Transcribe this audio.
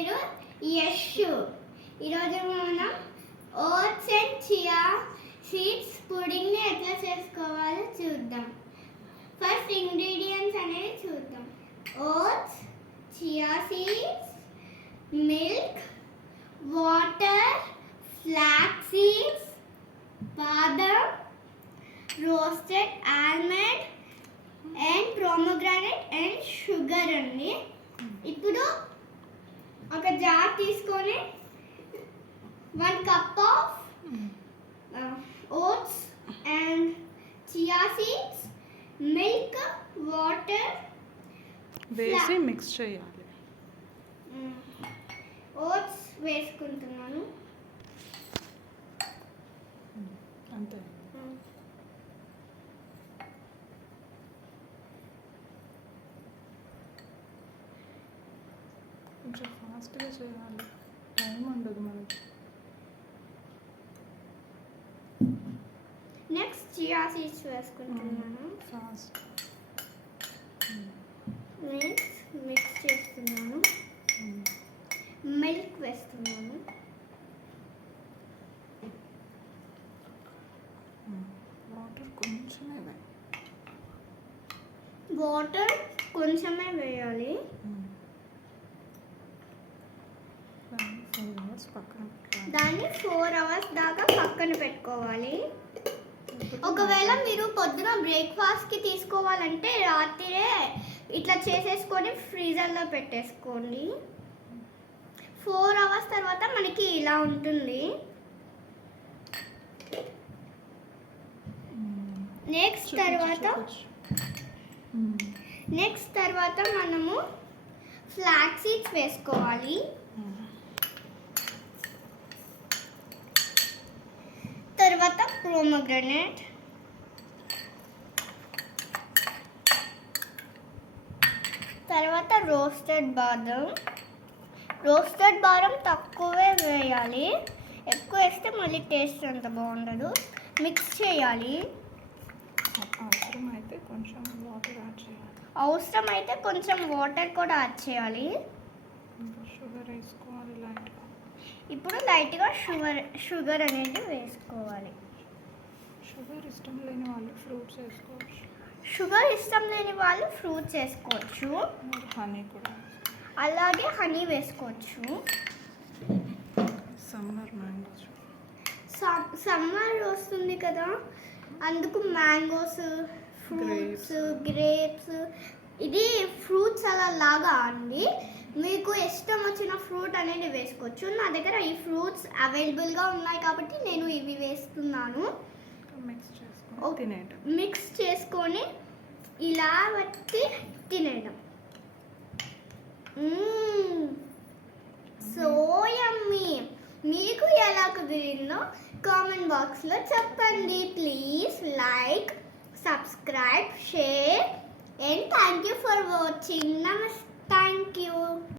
పేరు యష్. ఈరోజు మనం ఓట్స్ అండ్ చియా సీడ్స్ పుడింగ్ని ఎట్లా చేసుకోవాలో చూద్దాం. ఫస్ట్ ఇంగ్రీడియంట్స్ అనేది చూద్దాం. Oats, chia seeds, milk, water, flax seeds, బాదం, roasted almond and pomegranate and sugar అండి. ఇప్పుడు ఒక జార్ తీసుకొని 1 cup of oats and chia seeds, milk, water వేసి మిక్స్ చేయాలి. ఓట్స్ వేసుకుంటున్నాను. అంతే. కొంచెం ఫాస్ట్గా చేయాలి, టైం ఉండదు మనకి. నెక్స్ట్ చియా సీడ్స్ వేసుకుంటున్నాను. ఫాస్ట్ మిక్స్ చేస్తున్నాను. మిల్క్ వేస్తున్నాను. వాటర్ కొంచెమే వేయాలి. దాన్ని 4 hours దాకా పక్కన పెట్టుకోవాలి. ఒకవేళ మీరు పొద్దున బ్రేక్ఫాస్ట్కి తీసుకోవాలంటే రాత్రే ఇట్లా చేసేసుకొని ఫ్రీజర్లో పెట్టేసుకోండి. 4 hours తర్వాత మనకి ఇలా ఉంటుంది. నెక్స్ట్ తర్వాత మనము ఫ్లాక్స్ సీడ్స్ వేసుకోవాలి. తర్వాత ప్రోమోగ్రానేట్, తర్వాత రోస్టెడ్ బాదం. రోస్టెడ్ బాదం తక్కువే వేయాలి, ఎక్కువ వేస్తే మళ్ళీ టేస్ట్ అంత బాగుండదు. మిక్స్ చేయాలి. అవసరమైతే కొంచెం వాటర్ యాడ్ చేయాలి. అవసరమైతే కొంచెం వాటర్ కూడా యాడ్ చేయాలి. షుగర్ వేసుకోవాలి లైట్గా. ఇప్పుడు లైట్గా షుగర్ అనేది వేసుకోవాలి. షుగర్ ఇష్టం లేని వాళ్ళు ఫ్రూట్స్ వేసుకోవచ్చు. షుగర్ ఇష్టం లేని వాళ్ళు ఫ్రూట్స్ వేసుకోవచ్చు. హనీ కూడా, అలాగే హనీ వేసుకోవచ్చు. సమ్మర్ మ్యాంగోస్, సమ్మర్ వస్తుంది కదా, అందుకు మ్యాంగోస్, ఫ్రూట్స్, గ్రేప్స్, ఇది ఫ్రూట్స్ అలా లాగా అండి. మీకు ఇష్టం వచ్చిన ఫ్రూట్ అనేది వేసుకోవచ్చు. నా దగ్గర ఈ ఫ్రూట్స్ అవైలబుల్గా ఉన్నాయి కాబట్టి నేను ఇవి వేస్తున్నాను. మిక్స్ చేసుకొని ఇలా బట్టి తినేయడం. So yummy. మీకు ఎలా కుదిరిందో కామెంట్ బాక్స్లో చెప్పండి. Please like, subscribe, share and thank you for watching. Namaste. Thank you.